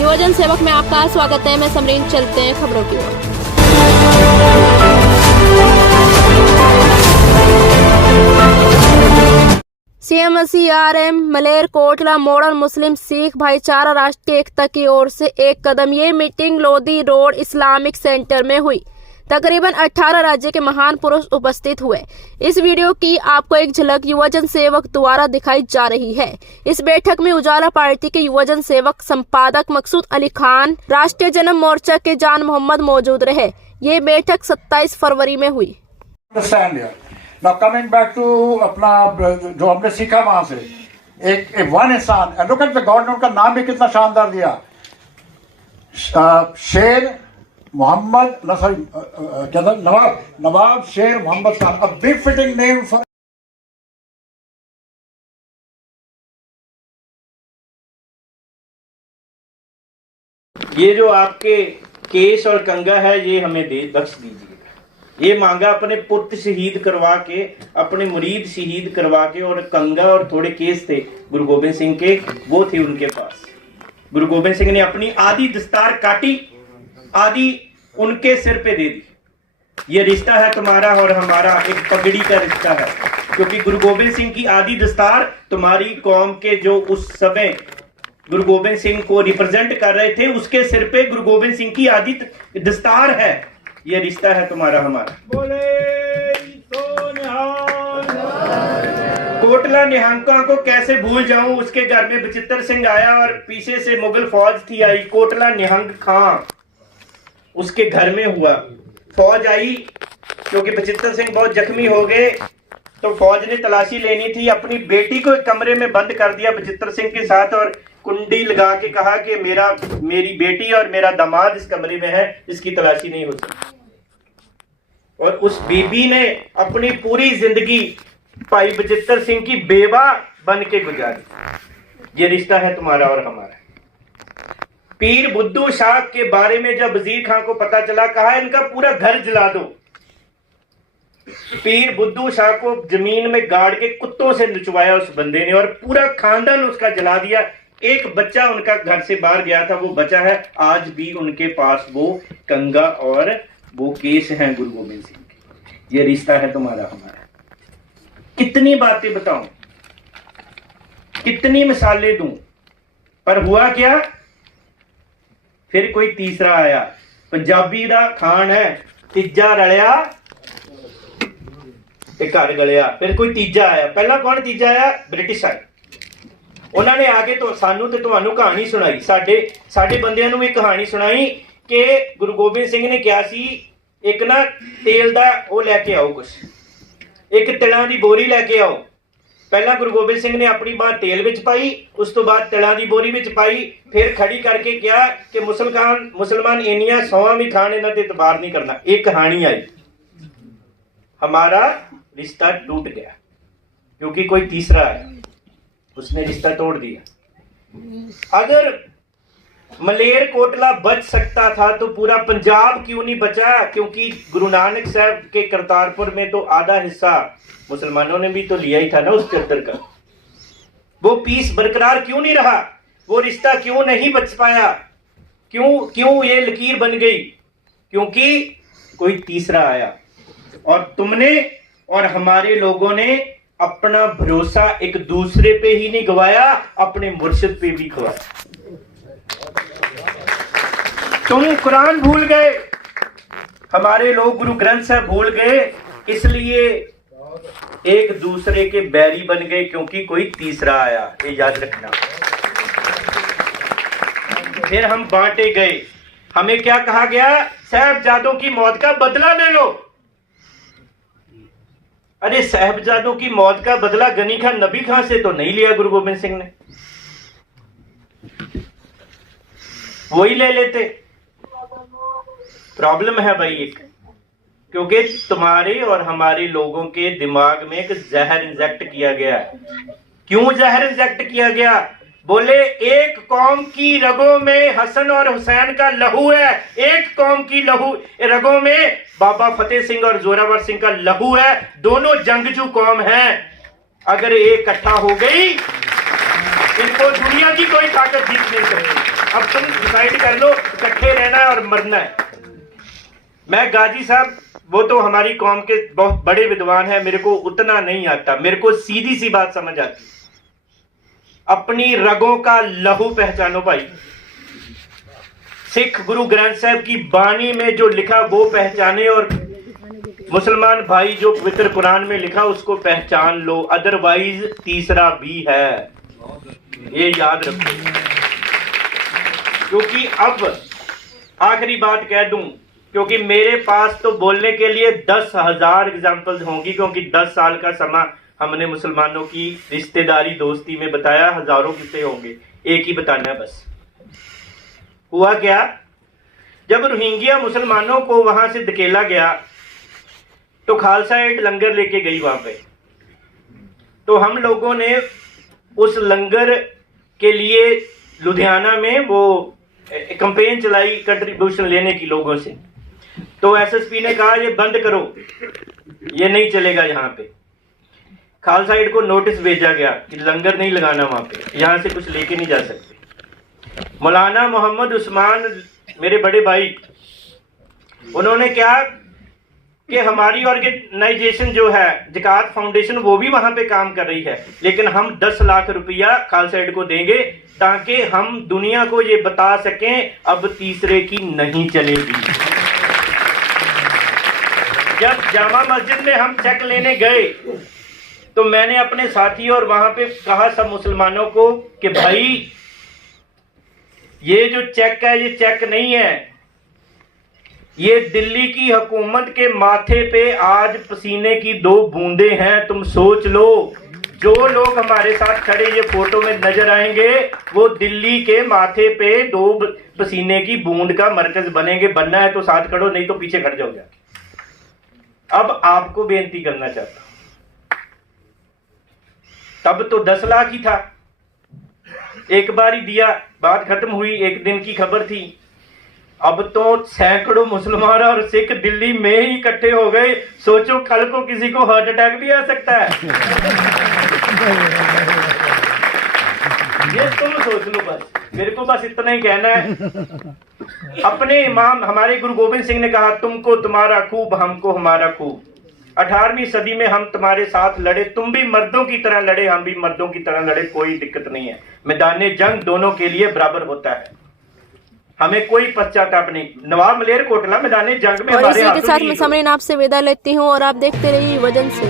युवजन सेवक में आपका स्वागत है। मैं समरीन, चलते हैं खबरों की ओर। CMCRM मलेरकोटला मॉडर्न मुस्लिम सिख भाईचारा राष्ट्रीय एकता की ओर से एक कदम। ये meeting Lodhi road Islamic centre में हुई। तकरीबन 18 राज्य के महान पुरुष उपस्थित हुए। इस वीडियो की आपको एक झलक युवजन सेवक द्वारा दिखाई जा रही है। इस बैठक में उजाला पार्टी के युवजन सेवक संपादक मकसूद अली खान, राष्ट्रीय जन मोर्चा के जान मोहम्मद मौजूद रहे। ये बैठक 27 फरवरी में हुई। Now coming back to अपना जो हमने सीखा वहां से एक वन इंसान, लुक एट द गॉड ने उनका नाम भी कितना शानदार दिया, शेर मोहम्मद क्या था, Nawab Sher Mohammad Khan, a big fitting name for. ये जो आपके केस और कंगा है ये हमें बख्श दीजिएगा। ये मांगा अपने पुत्र शहीद करवा के, अपने मुरीद शहीद करवा के, और कंगा और थोड़े केस थे गुरु गोबिंद सिंह के, वो थे उनके पास। गुरु गोबिंद सिंह ने अपनी आधी दस्तार काटी, आधी उनके सिर पे दे दी। ये रिश्ता है तुम्हारा और हमारा, एक पगड़ी का रिश्ता है, क्योंकि गुरु गोबिंद सिंह की आधी दस्तार तुम्हारी कौम के जो उस समय गुरु गोबिंद सिंह को रिप्रेजेंट कर रहे थे, उसके सिर पे गुरु गोबिंद सिंह की आधी दस्तार है। ये रिश्ता है तुम्हारा हमारा। बोले कोटला निहंका को कैसे भूल जाऊं, उसके घर में बचित्तर सिंह आया और पीछे से मुगल फौज थी आई। कोटला निहंग खां उसके घर में हुआ, फौज आई क्योंकि बचित्तर सिंह बहुत जख्मी हो गए, तो फौज ने तलाशी लेनी थी। अपनी बेटी को एक कमरे में बंद कर दिया बचित्तर सिंह के साथ, और कुंडी लगा के कहा कि मेरी बेटी और मेरा दामाद इस कमरे में है, इसकी तलाशी नहीं हो सकती। और उस बीबी ने अपनी पूरी जिंदगी भाई बचित्तर सिंह की बेवा बन के गुजारी। ये रिश्ता है तुम्हारा और हमारा। पीर बुद्धू शाह के बारे में जब वजीर खान को पता चला, कहा इनका पूरा घर जला दो। पीर बुद्धू शाह को जमीन में गाड़ के कुत्तों से नचवाया उस बंदे ने, और पूरा खानदान उसका जला दिया। एक बच्चा उनका घर से बाहर गया था, वो बचा है आज भी उनके पास, वो कंगा और वो केस हैं गुरु गोबिंद सिंह के। ये रिश्ता है तुम्हारा हमारा। कितनी बातें बताऊं, कितनी मिसालें दूं, पर हुआ क्या, फिर कोई तीसरा आया। पंजाबी दा खान है, तीजा रलिया ते घर गलिया। फिर कोई तीजा आया। पहला कौन तीजा आया? ब्रिटिश आए। उन्होंने आके तो सानू ते तुहानू कहानी सुनाई, साडे बंदियां नू भी कहानी सुनाई कि गुरु गोबिंद सिंह ने क्या सी, एक ना तेल दा वो लैके आओ, कुछ एक तिलां दी बोरी लैके आओ। पहला गुरु गोबिंद सिंह ने अपनी बात तेल विच पाई, उस तो बाद तिलां दी बोरी विच पाई, फिर खड़ी करके कहा कि मुसलमान इन्नियां सौवां भी खान, इन्हां ते इतबार नहीं करना। एक कहानी आई, हमारा रिश्ता टूट गया क्योंकि कोई तीसरा आया, उसने रिश्ता तोड़ दिया। अगर मलेरकोटला बच सकता था तो पूरा पंजाब क्यों नहीं बचा? क्योंकि गुरु नानक साहब के करतारपुर में तो आधा हिस्सा मुसलमानों ने भी तो लिया ही था ना उस चद्दर का। वो पीस बरकरार क्यों नहीं रहा? वो रिश्ता क्यों नहीं बच पाया? क्यों ये लकीर बन गई? क्योंकि कोई तीसरा आया, और तुमने और हमारे लोगों ने अपना भरोसा एक दूसरे पे ही नहीं गवाया, अपने मुर्शिद पे भी गवाया। तुम कुरान भूल गए, हमारे लोग गुरु ग्रंथ साहब भूल गए, इसलिए एक दूसरे के बैरी बन गए क्योंकि कोई तीसरा आया। ये याद रखना। फिर हम बांटे गए। हमें क्या कहा गया? साहबजादों की मौत का बदला ले लो। अरे साहबजादों की मौत का बदला गनी खान नबी खान से तो नहीं लिया गुरु गोबिंद सिंह ने, वही ले लेते। प्रॉब्लम है भाई एक, क्योंकि तुम्हारे और हमारे लोगों के दिमाग में एक जहर इंजेक्ट किया गया है। क्यों जहर इंजेक्ट किया गया? बोले एक कौम की रगों में हसन और हुसैन का लहू है, एक कौम की रगों में बाबा फतेह सिंह और जोरावर सिंह का लहू है। दोनों जंगजू कौम हैं। अगर ये इकट्ठा हो गई, इनको दुनिया की कोई ताकत जीत नहीं सकती। अब तुम डिसाइड कर लो इकट्ठे रहना है और मरना है। मैं गाजी साहब, वो तो हमारी कौम के बहुत बड़े विद्वान हैं, मेरे को उतना नहीं आता, मेरे को सीधी सी बात समझ आती। अपनी रगों का लहू पहचानो भाई। सिख गुरु ग्रंथ साहब की बानी में जो लिखा वो पहचाने, और मुसलमान भाई जो पवित्र कुरान में लिखा उसको पहचान लो, अदरवाइज तीसरा भी है, ये याद रखो। क्योंकि अब आखिरी बात कह दूं, क्योंकि मेरे पास तो बोलने के लिए 10,000 एग्जाम्पल्स होंगी, क्योंकि 10 साल का समा हमने मुसलमानों की रिश्तेदारी दोस्ती में बताया, हजारों किस्से होंगे, एक ही बताना है बस। हुआ क्या, जब रोहिंग्या मुसलमानों को वहां से धकेला गया तो खालसा एड लंगर लेके गई वहां पे, तो हम लोगों ने उस लंगर के लिए लुधियाना में वो कैंपेन चलाई कंट्रीब्यूशन लेने की लोगों से। तो एसएसपी ने कहा ये बंद करो, ये नहीं चलेगा यहाँ पे। खालसा एड को नोटिस भेजा गया कि लंगर नहीं लगाना वहां पे, यहाँ से कुछ लेके नहीं जा सकते। मौलाना मोहम्मद उस्मान मेरे बड़े भाई, उन्होंने क्या कि हमारी ऑर्गेनाइजेशन जो है ज़कात फाउंडेशन वो भी वहां पे काम कर रही है, लेकिन हम 10 लाख रुपया खालसा एड को देंगे ताकि हम दुनिया को ये बता सकें अब तीसरे की नहीं चलेगी। जब जामा मस्जिद में हम चेक लेने गए तो मैंने अपने साथी और वहां पे कहा सब मुसलमानों को कि भाई ये जो चेक है ये चेक नहीं है, ये दिल्ली की हुकूमत के माथे पे आज पसीने की 2 बूंदे हैं। तुम सोच लो, जो लोग हमारे साथ खड़े ये फोटो में नजर आएंगे वो दिल्ली के माथे पे 2 पसीने की बूंद का मरकज बनेंगे। बनना है तो साथ खड़ो, नहीं तो पीछे खड़ जाओगे। अब आपको बेनती करना चाहता हूं, तब तो 10 लाख ही था, एक बार ही दिया, बात खत्म हुई, एक दिन की खबर थी। अब तो सैकड़ों मुसलमान और सिख दिल्ली में ही इकट्ठे हो गए। सोचो कल को किसी को हार्ट अटैक भी आ सकता है। ये तुम सोच लो बस, मेरे को बस इतना ही कहना है। अपने इमाम हमारे गुरु गोविंद सिंह ने कहा, तुमको तुम्हारा खूब, हमको हमारा खूब। 18वीं सदी में हम तुम्हारे साथ लड़े, तुम भी मर्दों की तरह लड़े, हम भी मर्दों की तरह लड़े, कोई दिक्कत नहीं है। मैदान जंग दोनों के लिए बराबर होता है, हमें कोई पश्चाताप नहीं। नवाब मलेर कोटला मैदान जंग में और इसी के साथ मैं समरीन आपसे विदा लेती हूँ और आप देखते रहिए वजन से।